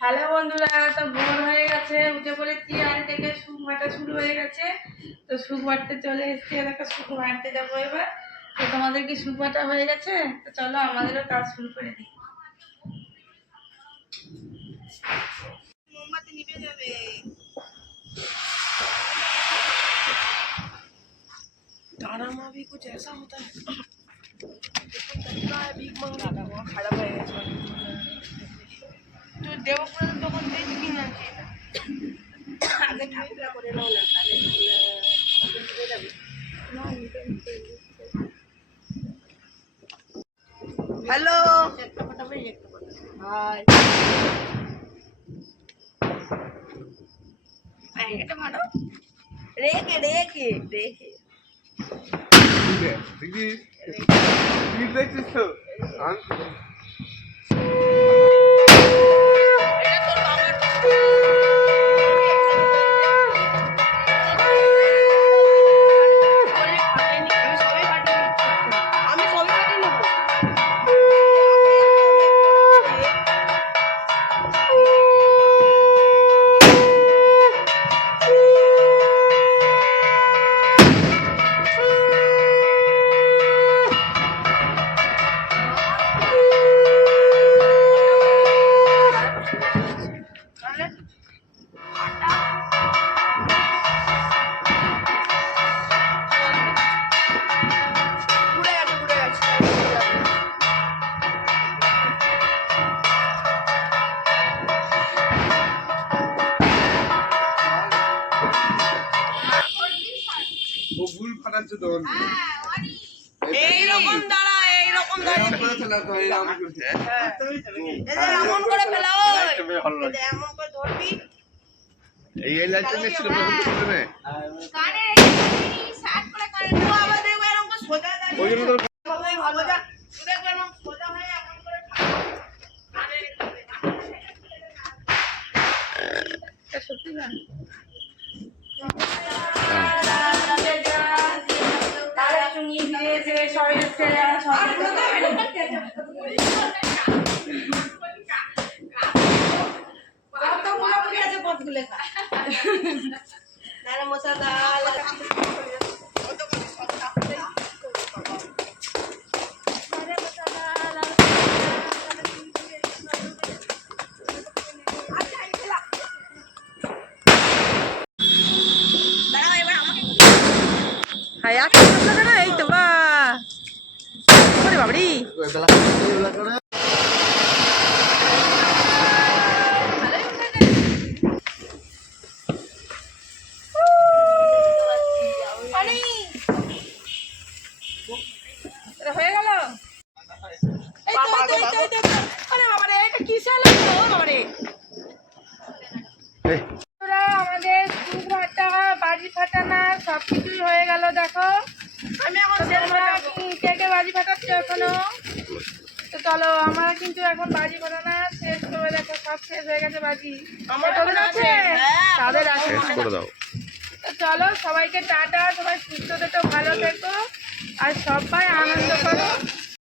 Hello বন্ধুরা, তো ভোর হয়ে গেছে, উঠে পড়েছি আর থেকে শুক বাটা শুরু হয়ে গেছে। তো শুক বাটতে চলে এসেছি, এলাকা শুক বাটতে যাবো এবার। তো তোমাদের কি শুক বাটা হয়ে গেছে? তো চলো আমাদেরও কাজ শুরু করে দিই। মোমবাতি নিভে যাবে। डारामा भी कुछ ऐसा होता है। बिग मंगा खड़ा হয়ে গেছে। তো দেবপুরের দোকান থেকে কিনে আনছি এটা। আগে ঠাকুরা করে নাও না, তাহলে নিভে যাবে। হ্যালো, একটা ফটাবে একটা ফটাবে। হাই। এটা ভালো। রেখে রেখে রেখে দেখছিস তো আমি সবই পাঠিয়ে নেবো। ঘুরে গেছে ঘুরে গেছে। ও ভুল ফাটাচ্ছে তো এইরকম দাঁড়া, এইরকম দাঁড়িয়ে এমন করে ফেলা হয়, এমন করে ধরবি। এই লাইটটা নিচ্ছিল কানে শার্ট করে কানে ও আবার দেখবে এরকম করে সোজা দাঁড়িয়ে। ওই জন্য তো ভালোই ভালো যা। তুই দেখবে এরকম সোজা হয়ে এমন করে কানে সত্যি না। তারা চুঙিয়ে দিয়েছে, শরীর ছেড়ে নারে মশা ডাল এই তো বা বাবরি হয়ে গেল। আমাদের শুক ভাটা, বাজি ফাটানা সবকিছুই হয়ে গেল। দেখো আমি এখন তোমরা কে কে বাজি ফাটাচ্ছ এখনো? তো চলো, আমরা কিন্তু এখন বাজি ফাটানা শেষ করে, দেখো সব শেষ হয়ে গেছে বাজি। আমার তোদের আছে? তাদের আছে। শেষ করে দাও তো চলো, সবাইকে টাটা, সবাই সুস্থ থেকো, ভালো থেকো আর সবাই আনন্দ করো।